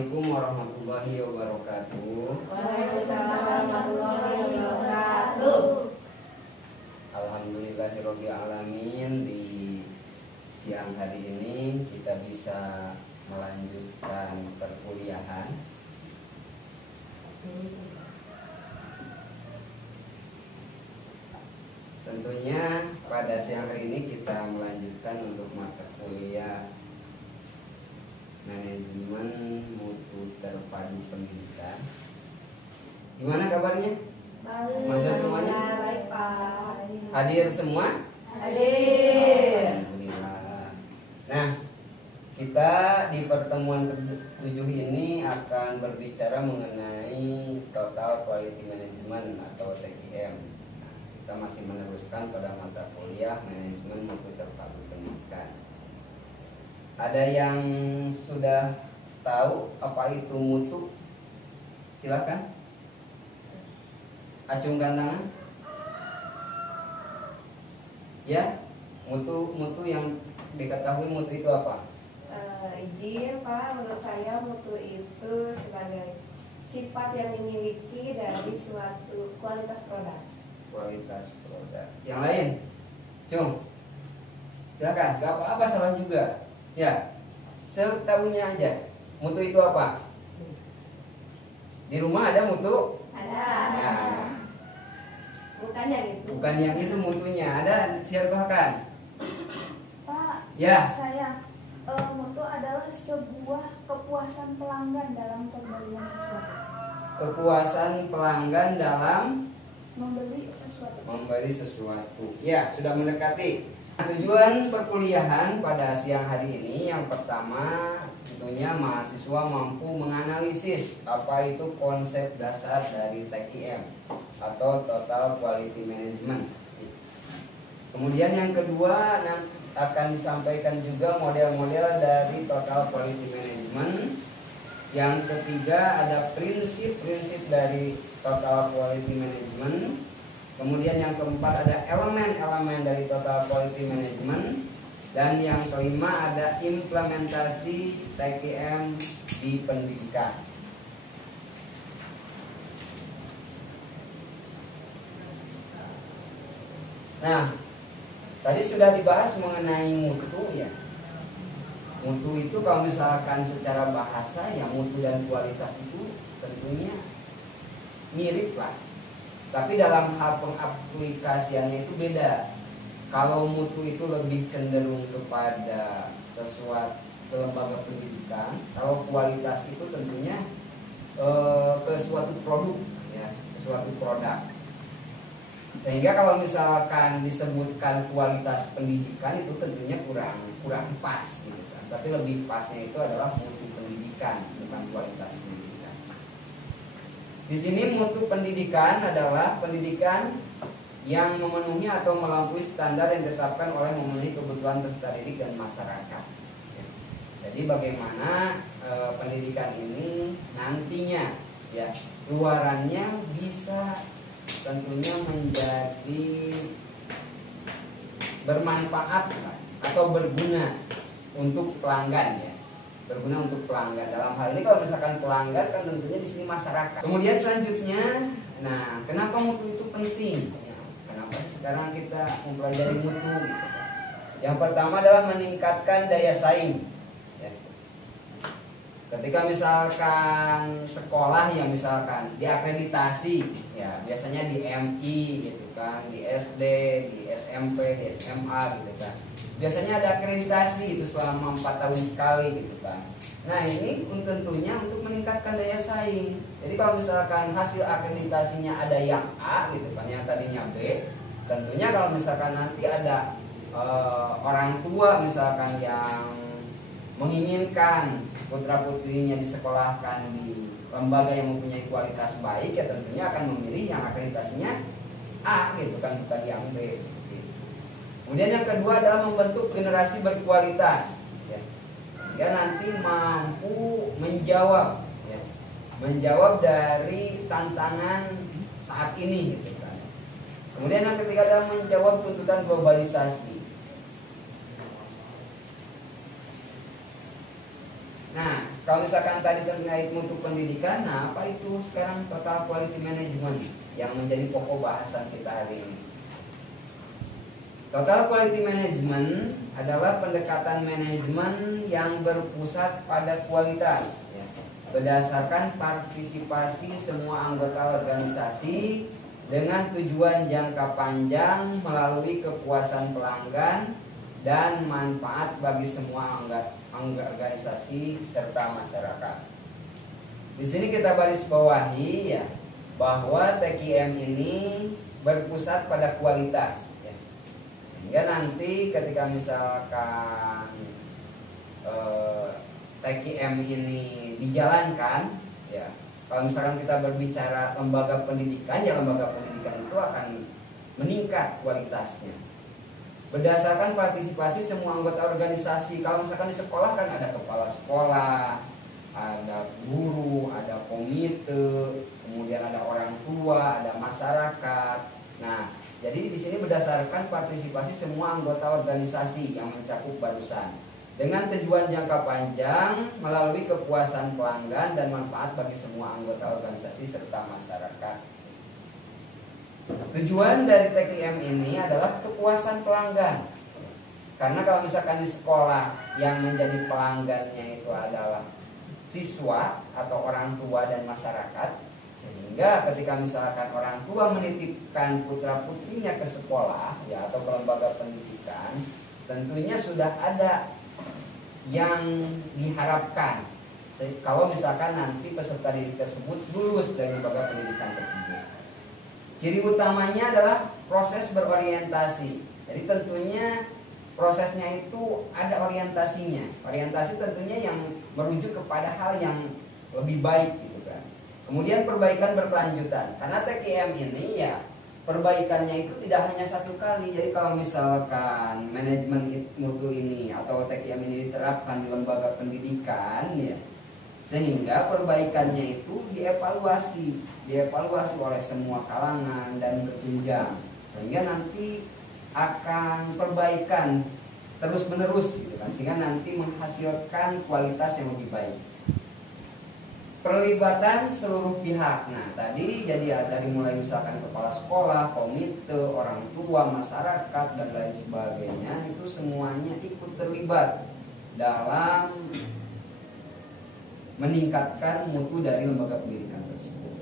Assalamualaikum warahmatullahi wabarakatuh. Waalaikumsalam warahmatullahi wabarakatuh. Alhamdulillahirabbil alamin, di siang hari ini kita bisa melanjutkan perkuliahan. Tentunya pada siang hari ini kita melanjutkan untuk mata kuliah Manajemen Mutu Terpadu Pendidikan. Gimana kabarnya? Mantap semuanya? Baik, Pak. Hadir semua? Hadir. Alhamdulillah. Nah, kita di pertemuan ke-7 ini akan berbicara mengenai Total Quality Management atau TQM. Nah, kita masih meneruskan pada mata kuliah Manajemen Mutu Terpadu Pendidikan. Ada yang sudah tahu apa itu mutu? Silakan. Acungkan tangan. Ya, mutu yang diketahui mutu itu apa? Izin, Pak, menurut saya mutu itu sebagai sifat yang dimiliki dari suatu kualitas produk. Kualitas produk. Yang lain? Cung. Silakan, gak apa-apa, salah juga. Ya, setahunya aja. Mutu itu apa? Di rumah ada mutu? Ada. Ya. Bukan yang itu. Bukan yang itu mutunya. Ada, silakan. Pak, Ya. saya mutu adalah sebuah kepuasan pelanggan dalam pembelian sesuatu. Kepuasan pelanggan dalam Membeli sesuatu. membeli sesuatu. Ya, sudah mendekati. Tujuan perkuliahan pada siang hari ini yang pertama tentunya mahasiswa mampu menganalisis apa itu konsep dasar dari TQM atau Total Quality Management. Kemudian yang kedua akan disampaikan juga model-model dari Total Quality Management. Yang ketiga ada prinsip-prinsip dari Total Quality Management. Kemudian yang keempat ada elemen-elemen dari Total Quality Management. Dan yang kelima ada implementasi TQM di pendidikan. Nah, tadi sudah dibahas mengenai mutu ya. Mutu itu kalau misalkan secara bahasa ya mutu dan kualitas itu tentunya mirip lah. Tapi dalam hal pengaplikasiannya itu beda. Kalau mutu itu lebih cenderung kepada sesuatu lembaga pendidikan, kalau kualitas itu tentunya ke suatu produk, ya, ke suatu produk. Sehingga kalau misalkan disebutkan kualitas pendidikan itu tentunya kurang pas, gitu kan. Tapi lebih pasnya itu adalah mutu pendidikan, bukan kualitas pendidikan. Di sini mutu pendidikan adalah pendidikan yang memenuhi atau melampaui standar yang ditetapkan oleh memenuhi kebutuhan peserta didik dan masyarakat. Jadi bagaimana pendidikan ini nantinya ya luarannya bisa tentunya menjadi bermanfaat atau berguna untuk pelanggan ya. Berguna untuk pelanggan. Dalam hal ini kalau misalkan pelanggan kan tentunya di sini masyarakat. Kemudian selanjutnya, nah kenapa mutu itu penting? Ya, kenapa sekarang kita mempelajari mutu? Gitu. Yang pertama adalah meningkatkan daya saing. Ya. Ketika misalkan sekolah yang misalkan diakreditasi, ya biasanya di MI gitu kan, di SD, di SMP, di SMA gitu kan. Biasanya ada akreditasi itu selama 4 tahun sekali gitu kan. Nah ini tentunya untuk meningkatkan daya saing. Jadi kalau misalkan hasil akreditasinya ada yang A gitu kan, yang tadinya B, tentunya kalau misalkan nanti ada orang tua misalkan yang menginginkan putra putrinya disekolahkan di lembaga yang mempunyai kualitas baik, ya tentunya akan memilih yang akreditasinya A gitu kan, bukan yang B. Kemudian yang kedua adalah membentuk generasi berkualitas, ya. Sehingga nanti mampu menjawab, ya, menjawab dari tantangan saat ini, gitu kan. Kemudian yang ketiga adalah menjawab tuntutan globalisasi. Nah, kalau misalkan tadi terkait mutu pendidikan, nah apa itu sekarang total quality management yang menjadi pokok bahasan kita hari ini. Total quality management adalah pendekatan manajemen yang berpusat pada kualitas, ya, berdasarkan partisipasi semua anggota organisasi dengan tujuan jangka panjang melalui kepuasan pelanggan dan manfaat bagi semua organisasi serta masyarakat. Di sini kita baris bawahi ya bahwa TQM ini berpusat pada kualitas. Ya, nanti ketika misalkan TQM ini dijalankan, ya, kalau misalkan kita berbicara lembaga pendidikan, ya lembaga pendidikan itu akan meningkat kualitasnya. Berdasarkan partisipasi semua anggota organisasi. Kalau misalkan di sekolah kan ada kepala sekolah, ada guru, ada komite, kemudian ada orang tua, ada masyarakat. Nah, jadi di sini berdasarkan partisipasi semua anggota organisasi yang mencakup barusan dengan tujuan jangka panjang melalui kepuasan pelanggan dan manfaat bagi semua anggota organisasi serta masyarakat. Tujuan dari TQM ini adalah kepuasan pelanggan. Karena kalau misalkan di sekolah yang menjadi pelanggannya itu adalah siswa atau orang tua dan masyarakat, sehingga ketika misalkan orang tua menitipkan putra putrinya ke sekolah ya atau ke lembaga pendidikan, tentunya sudah ada yang diharapkan kalau misalkan nanti peserta didik tersebut lulus dari lembaga pendidikan tersebut. Ciri utamanya adalah proses berorientasi. Jadi tentunya prosesnya itu ada orientasinya. Orientasi tentunya yang merujuk kepada hal yang lebih baik gitu kan. Kemudian perbaikan berkelanjutan. Karena TQM ini ya perbaikannya itu tidak hanya satu kali. Jadi kalau misalkan manajemen mutu ini atau TQM ini diterapkan di lembaga pendidikan ya, sehingga perbaikannya itu dievaluasi oleh semua kalangan dan berjenjang, sehingga nanti akan perbaikan terus menerus gitu kan, sehingga nanti menghasilkan kualitas yang lebih baik. Perlibatan seluruh pihak. Nah tadi jadi dari mulai misalkan kepala sekolah, komite, orang tua, masyarakat dan lain sebagainya, itu semuanya ikut terlibat dalam meningkatkan mutu dari lembaga pendidikan tersebut.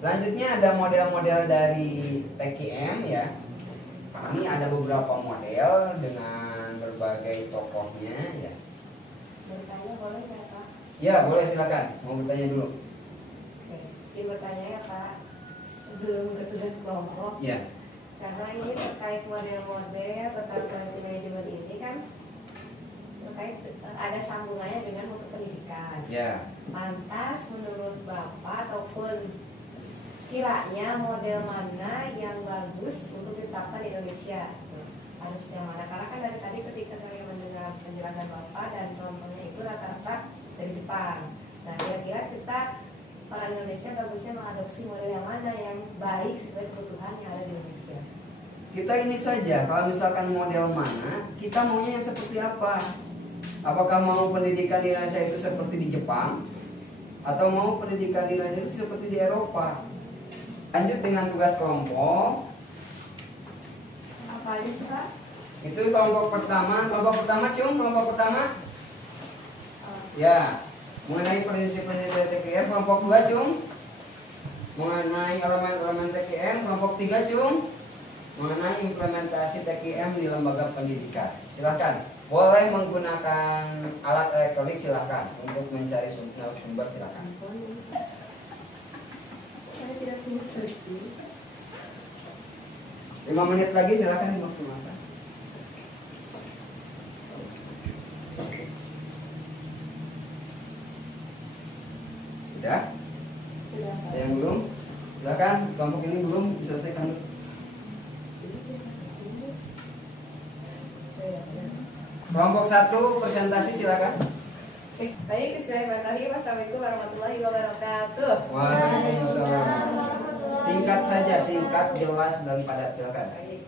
Selanjutnya ada model-model dari TQM ya. Kami ada beberapa model dengan berbagai tokohnya ya. Bertanya boleh nggak Pak? Ya boleh silakan. Mau bertanya dulu? Oke. Izin bertanya ya Pak. Sebelum bertugas kelompok. Ya. Karena ini terkait model-model tentang quality management ini kan terkait ada sambungannya dengan mutu pendidikan. Ya. Pantas menurut Bapak ataupun kiranya model mana yang bagus untuk diterapkan di Indonesia? Harus yang mana? Karena kan dari tadi ketika saya mendengar penjelasan Bapak dan contohnya itu rata-rata dari Jepang. Nah kira-kira kita orang Indonesia bagusnya mengadopsi model yang mana yang baik sesuai kebutuhan yang ada di Indonesia? Kita ini saja, kalau misalkan model mana, kita maunya yang seperti apa? Apakah mau pendidikan di Indonesia itu seperti di Jepang? Atau mau pendidikan di Indonesia itu seperti di Eropa? Lanjut dengan tugas kelompok. Apa aja sih Pak? Itu kelompok pertama kelompok pertama ya, mengenai prinsip-prinsip TQM. Kelompok 2 Cung, mengenai elemen-elemen TQM. Kelompok 3 Cung, mengenai implementasi TQM di lembaga pendidikan. Silakan, boleh menggunakan alat elektronik silakan untuk mencari sumber silakan. Saya tidak punya serti. 5 menit lagi silakan dimaksimalkan. Sudah? Sudah Pak. Ada yang belum? Silakan, kelompok ini belum diselesaikan. Kelompok 1 presentasi silakan. Baik, bismillahirrahmanirrahim. Assalamualaikum warahmatullahi wabarakatuh. Waalaikumsalam. Singkat saja, singkat, jelas dan padat silakan. Baik.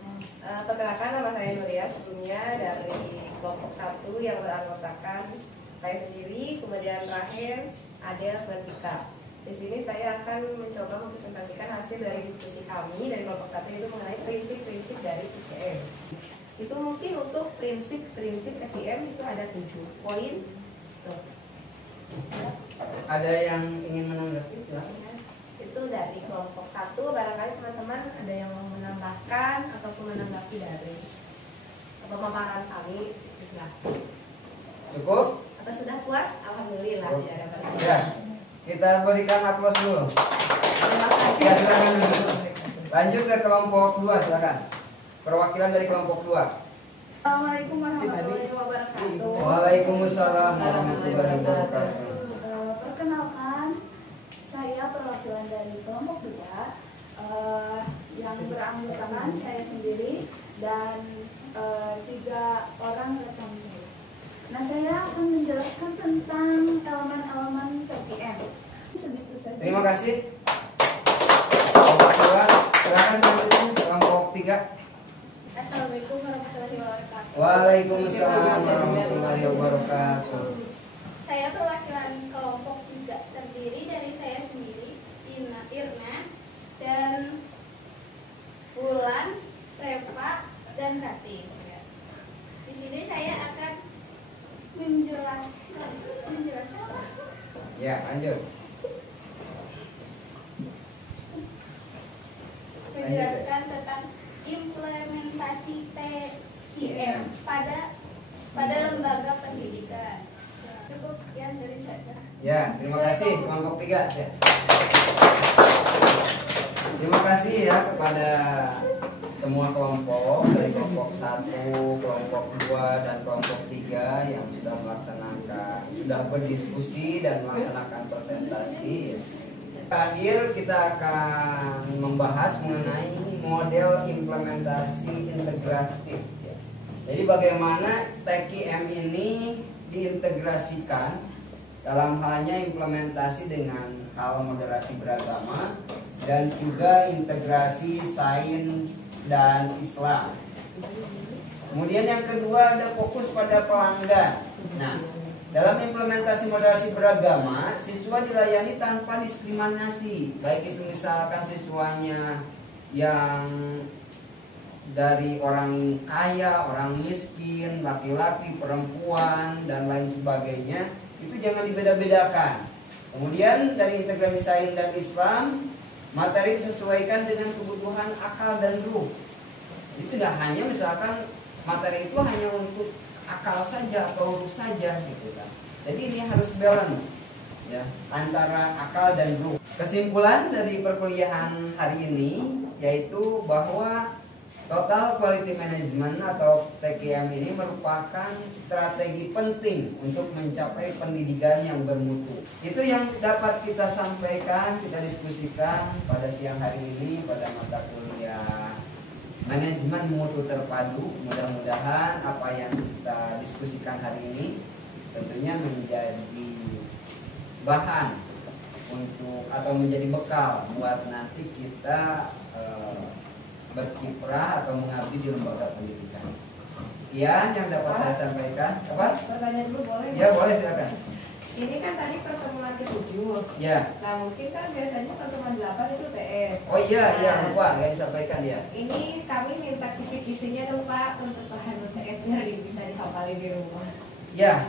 Perkenalkan, nama saya Nuria, sebelumnya dari kelompok 1 yang beranggotakan saya sendiri, kemudian Rahim, Adel, dan Tika. Di sini saya akan mencoba mempresentasikan hasil dari diskusi kami dari kelompok 1 itu mengenai prinsip-prinsip dari TKM. Itu mungkin untuk prinsip-prinsip TKM itu ada 7 poin. Tuh. Ada yang ingin menanggapi? Silakan. Itu dari kelompok 1, barangkali teman-teman ada yang mau menambahkan ataupun menanggapi dari pemaparan kami. Cukup? Atau sudah puas? Alhamdulillah. Ya, kita berikan aplaus dulu. Terima kasih. Ya, silakan dulu. Lanjut ke kelompok 2, silakan. Perwakilan dari kelompok 2. Assalamualaikum warahmatullahi wabarakatuh. Waalaikumsalam warahmatullahi wabarakatuh. Perkenalkan, saya perwakilan dari kelompok 2 yang beranggotakan saya sendiri dan 3 orang rekan saya. Nah, saya akan menjelaskan tentang elemen-elemen TKM. Segitu saja. Terima kasih. Kelompok 2, silakan selanjutnya kelompok 3. Assalamualaikum warahmatullahi wabarakatuh. Waalaikumsalam warahmatullahi wabarakatuh. Saya perwakilan kelompok 3 terdiri dari saya sendiri, Irna, dan Wulan, Reva, dan Rati. Di sini saya akan menjelaskan apa? Ya, lanjut. Menjelaskan tentang implementasi TKM pada lembaga pendidikan. Cukup sekian dari saya. Ya, terima kasih kelompok 3. Ya. Terima kasih ya kepada semua kelompok dari kelompok 1, kelompok 2, dan kelompok 3 yang sudah berdiskusi dan melaksanakan presentasi. Terakhir kita akan membahas mengenai model implementasi integratif. Jadi bagaimana TKM ini diintegrasikan dalam halnya implementasi dengan hal moderasi beragama dan juga integrasi sains dan Islam. Kemudian yang kedua ada fokus pada pelanggan. Nah, dalam implementasi moderasi beragama, siswa dilayani tanpa diskriminasi, baik itu misalkan siswanya yang dari orang kaya, orang miskin, laki-laki, perempuan, dan lain sebagainya, itu jangan dibeda-bedakan. Kemudian dari integrasi sains dan Islam, materi disesuaikan dengan kebutuhan akal dan ruh. Jadi tidak hanya misalkan materi itu hanya untuk akal saja atau ruh saja gitu kan. Jadi ini harus balance ya antara akal dan ruh. Kesimpulan dari perkuliahan hari ini yaitu bahwa Total Quality Management atau TQM ini merupakan strategi penting untuk mencapai pendidikan yang bermutu. Itu yang dapat kita sampaikan, kita diskusikan pada siang hari ini pada mata kuliah Manajemen Mutu Terpadu. Mudah-mudahan apa yang kita diskusikan hari ini tentunya menjadi bahan untuk atau menjadi bekal buat nanti kita berkiprah atau mengabdi di lembaga pendidikan. Sekian yang dapat saya sampaikan. Apa? Pertanyaan dulu boleh? Ya boleh, silakan. Ini kan tadi pertemuan ke-7. Ya. Nah mungkin kan biasanya pertemuan 8 itu TS. Oh iya, iya lupa nggak disampaikan ya. Ini kami minta kisi-kisinya dong Pak untuk bahan TS biar bisa dihafalin di rumah. Ya.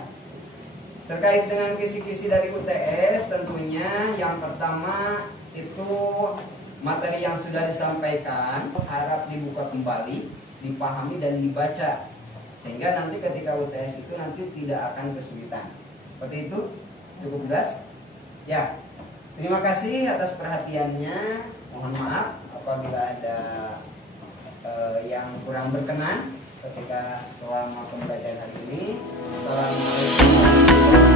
Terkait dengan kisi-kisi dari UTS tentunya yang pertama itu materi yang sudah disampaikan harap dibuka kembali, dipahami dan dibaca sehingga nanti ketika UTS itu nanti tidak akan kesulitan. Seperti itu, cukup jelas? Ya. Terima kasih atas perhatiannya. Mohon maaf apabila ada yang kurang berkenan ketika selama pembelajaran hari ini. Assalamualaikum warahmatullahi wabarakatuh.